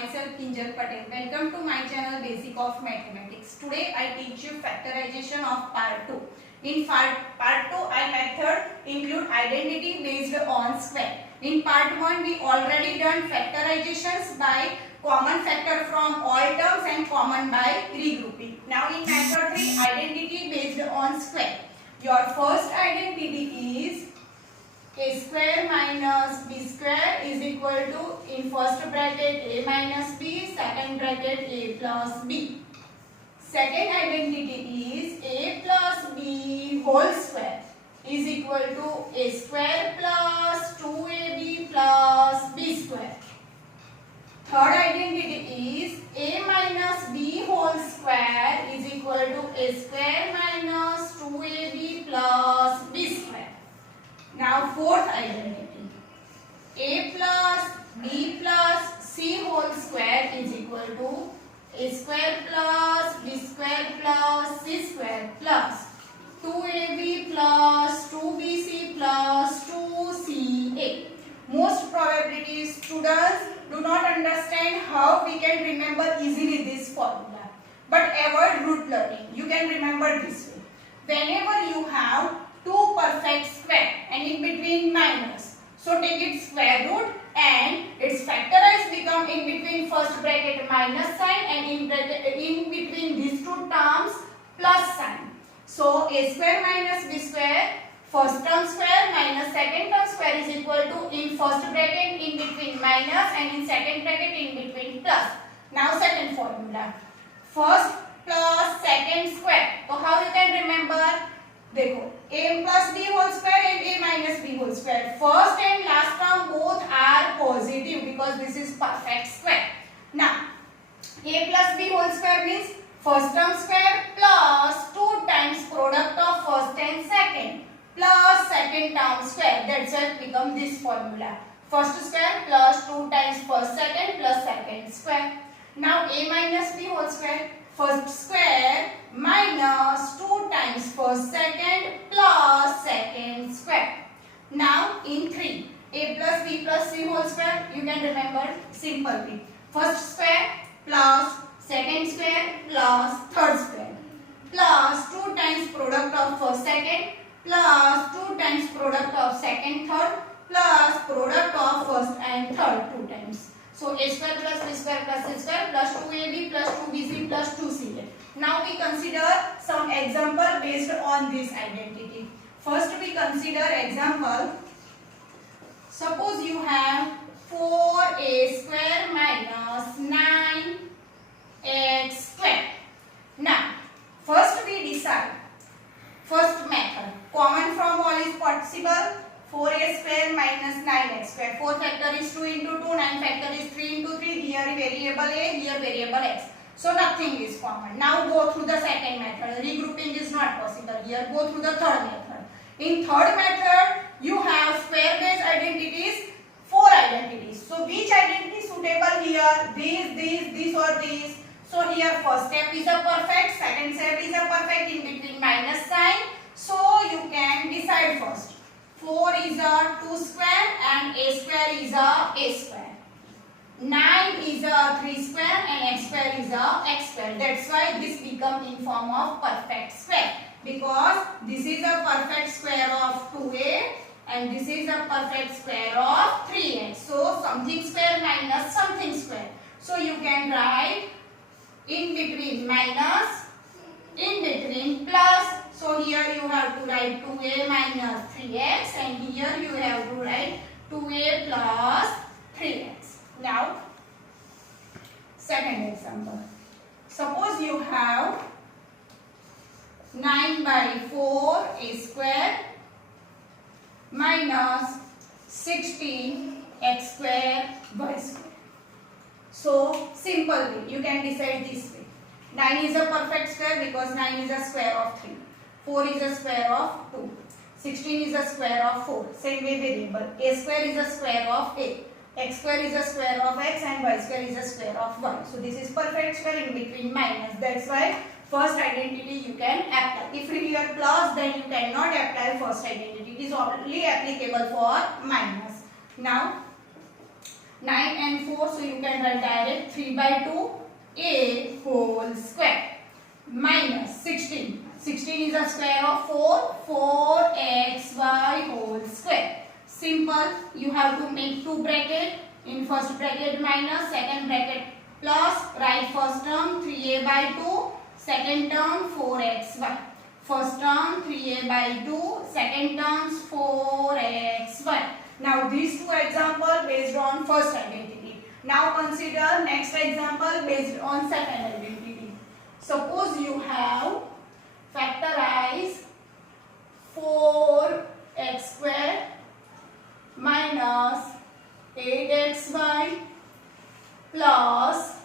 myself Kinjal Patel. Welcome to my channel Basic of Mathematics. Today I teach you factorization of part 2. In part 2 I method include identity based on square. In part 1 we already done factorizations by common factor from all terms and common by regrouping. Now in method 3 identity based on square. Your first identity is a square minus b square is equal to, in first bracket, a minus b, second bracket, a plus b. Second identity is a plus b whole square is equal to a square plus 2ab plus b square. Third identity is a minus b whole square is equal to a square minus 2ab plus b square. Now fourth identity, a plus b plus c whole square is equal to a square plus b square plus c square plus 2ab plus 2bc plus 2ca. Most probability students do not understand how we can remember easily this formula. But avoid root learning. You can remember this way. Whenever you have two perfect square and in between minus, so take its square root and its factorized become in between first bracket minus sign and in between these two terms plus sign. So a square minus b square, first term square minus second term square is equal to, in first bracket in between minus and in second bracket in between plus. Now second formula, first plus second square. So how you can remember? देखो a plus b whole square and a minus b whole square. First and last term both are positive because this is perfect square. Now a plus b whole square means first term square plus 2 times product of first and second plus second term square. That's why it become this formula. First square plus 2 times first second plus second square. Now a minus b whole square, first square minus 2 times first second plus second square. Now in 3, a plus b plus c whole square, you can remember simply. First square plus second square plus third square plus 2 times product of first second plus 2 times product of second third plus product of first and third 2 times. So a square plus b square plus c square plus 2ab plus 2bc plus 2ca. Now we consider some example based on this identity. First we consider example. Suppose you have 4a square minus 9x square. Now first we decide. First method, common from all is possible. 4a square minus 9x square. 4 factor is 2 into 2, 9 factor is 3 into 3. Here variable a, here variable x. So nothing is common. Now go through the second method. Regrouping is not possible. Here go through the third method. In third method, you have square based identities, 4 identities. So which identity suitable here? These or these. So here first step is a perfect, second step is a perfect in between minus sign. So you can decide first. 4 is a 2 square and a square is a square. 9 is a 3 square and x square is a x square. That's why this become in form of perfect square. Because this is a perfect square of 2a and this is a perfect square of 3x. So something square minus something square. So you can write in between minus, in between plus. So here you have to write 2a minus 3x and here you have to write 2a plus 3x. Now, second example. Suppose you have 9 by 4 a square minus 16 x square y square. So, simply you can decide this way. 9 is a perfect square because 9 is a square of 3. 4 is a square of 2. 16 is a square of 4. Same way variable. A square is a square of a. X square is a square of x and y square is a square of y. So this is perfect square in between minus. That's why first identity you can apply. If here plus, then you cannot apply first identity. It is only applicable for minus. Now 9 and 4, so you can write direct 3 by 2 a whole square minus 16. 16 is a square of 4, 4xy whole square. Simple, you have to make two brackets. In first bracket minus, second bracket plus. Write first term 3a by 2, second term 4xy. First term 3a by 2, second term 4xy. Now these two examples based on first identity. Now consider next example based on second identity. Suppose you have factorize 4x square minus 8xy plus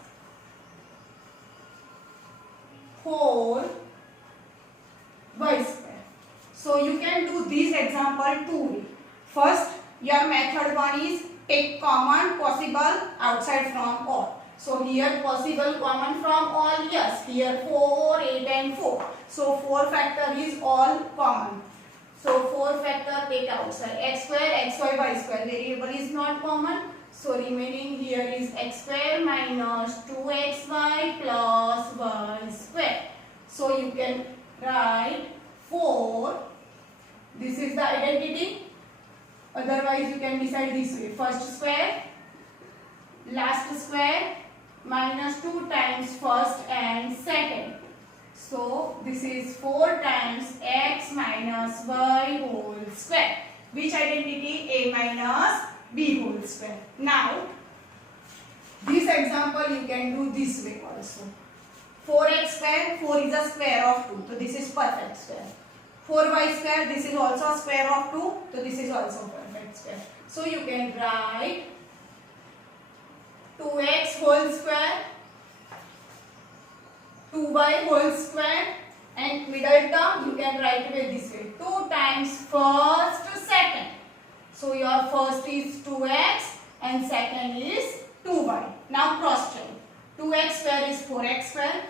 4y square. So you can do this example two way. First, your method one is take common possible outside from all. So here possible common from all, yes. Here 4, 8 and 4. So 4 factor is all common. So 4 factor take outside. X square, xy, y square. Variable is not common. So remaining here is x square minus 2xy plus y square. So you can write 4. This is the identity. Otherwise you can decide this way. First square, last square minus 2 times first and second. So this is 4 times x minus y whole square. Which identity? A minus b whole square. Now this example you can do this way also. 4x square, 4 is a square of 2. So this is perfect square. 4y square, this is also a square of 2. So this is also perfect square. So you can write 2x whole square, 2y whole square, and middle term you can write it this way. 2 times first second. So your first is 2x and second is 2y. Now cross check. 2x square is 4x square,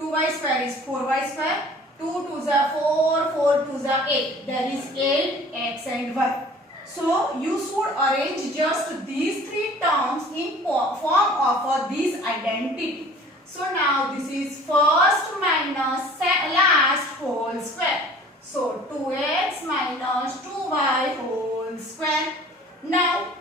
2y square is 4y square, 2 2s are 4, 4 2s are 8. There is 8 x and y. So you should arrange just these three terms in form of this identity. So now this is first minus last whole square. So 2x minus 2y whole square. Now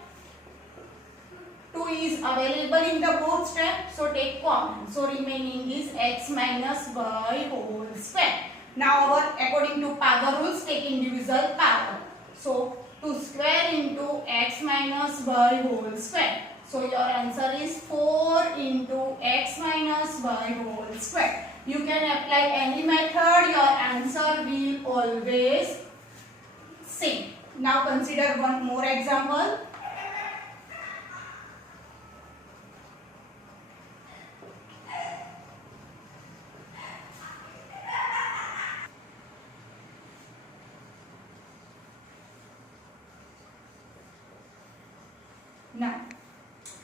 2 is available in the both steps, so take common. So remaining is x minus y whole square. Now according to power rules, take individual power. So 2 square into x minus y whole square. So your answer is 4 into x minus y whole square. You can apply any method, your answer will always same. Now consider one more example. Now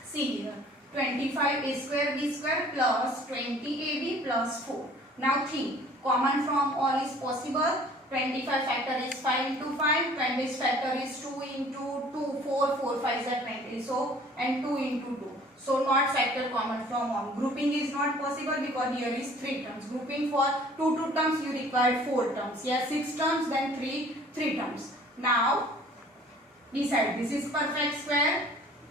see here, 25 a square b square plus 20ab plus 4. Now 3 common from all is possible. 25 factor is 5 into 5, 20 factor is 2 into 2, 4, 4 5 is 20, so and 2 into 2. So not factor common from all. Grouping is not possible because here is 3 terms. Grouping for 2 terms you require 4 terms. Here 6 terms, then 3 terms. Now decide. This is perfect square.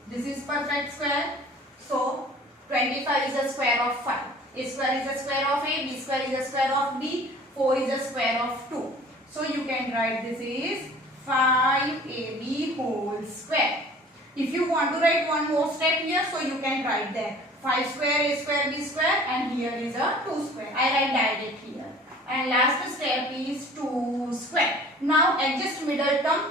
This is perfect square. So 25 is a square of 5. A square is a square of a, b square is a square of b, 4 is a square of 2. So you can write this is 5ab whole square. If you want to write one more step here, so you can write there 5 square a square b square, and here is a 2 square. I write direct here. And last step is 2 square. Now adjust middle term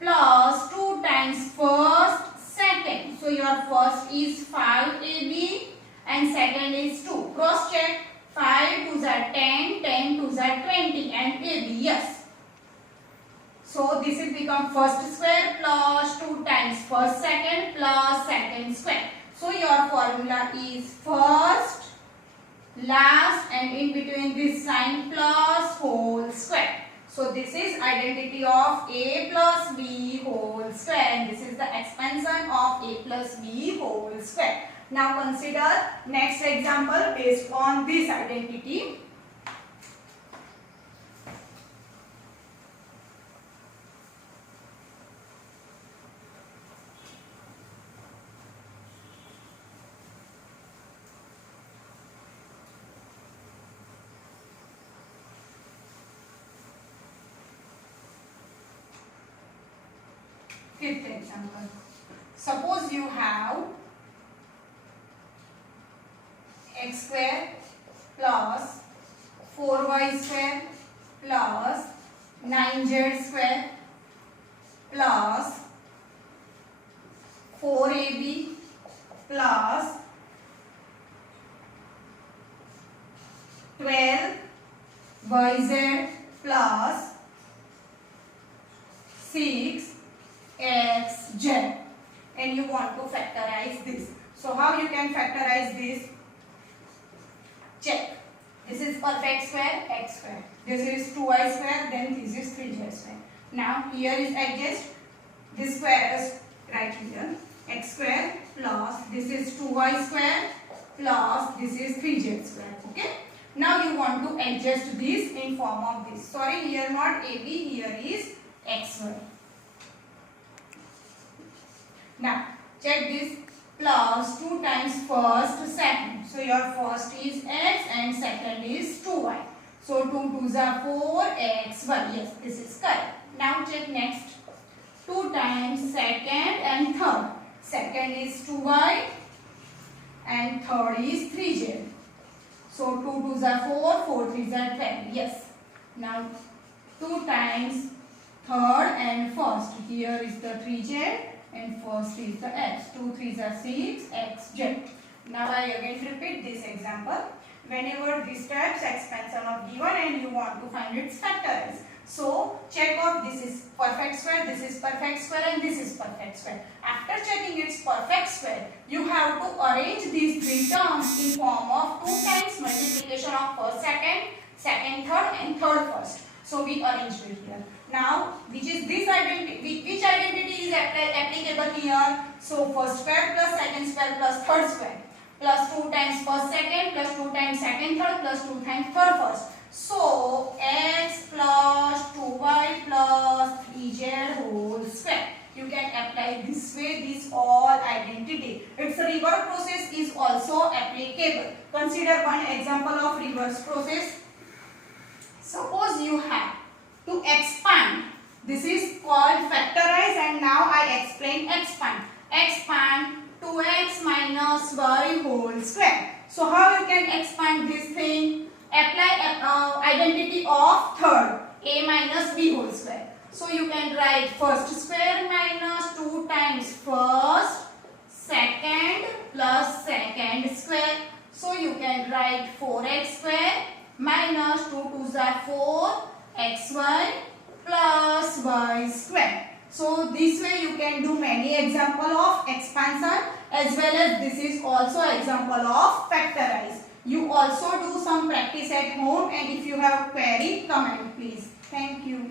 plus 2 times first second. So your first is 5ab and second is 2. Cross check. 5 2s are 10, 10 2s are 20 and ab, yes. So this will become first square plus 2 times first second plus second square. So your formula is first, last, and in between this sign plus whole square. So this is identity of a plus b whole square, and this is the expansion of a plus b whole square. Now consider next example based on this identity. Fifth example. Suppose you have x square plus 4y square plus 9z square plus 4ab plus 12yz plus 6xz, and you want to factorize this. So how you can factorize this? Check. This is perfect square, x square. This is 2y square, then this is 3z square. Now here is adjust. This square is right here. X square plus this is 2y square plus this is 3z square. Okay. Now you want to adjust this in form of this. Sorry, here not AB, here is xy. Now check this. Plus 2 times first second. So your first is x and second is 2y. So 2 2s are 4xy. Yes, this is correct. Now check next. 2 times second and third. Second is 2y and third is 3z. So 2 2s are 4, 4 3s are 12. Yes. Now 2 times third and first. Here is the 3z. And first is the x. 2 3s are 6 xz. Now I again repeat this example. Whenever this types expansion of given and you want to find its factors. So check off this is perfect square, this is perfect square, and this is perfect square. After checking its perfect square, you have to arrange these three terms in form of 2 times multiplication of first second, second third, and third first. So we arranged it here. Now, which is this identity? Which identity is applicable here? So, first square plus second square plus third square plus 2 times first second plus 2 times second third plus 2 times third first. So, x plus 2y plus 3z whole square. You can apply this way, this all identity. Its reverse process is also applicable. Consider one example of reverse process. Suppose you have to expand. This is called factorize, and now I explain expand. Expand 2x minus y whole square. So how you can expand this thing? Apply identity of third, a minus b whole square. So you can write first square minus 2 times first, second plus second square. So you can write 4x square minus 2 2s are 4 xy plus y square. So this way you can do many example of expansion, as well as this is also example of factorize. You also do some practice at home, and if you have query, comment please. Thank you.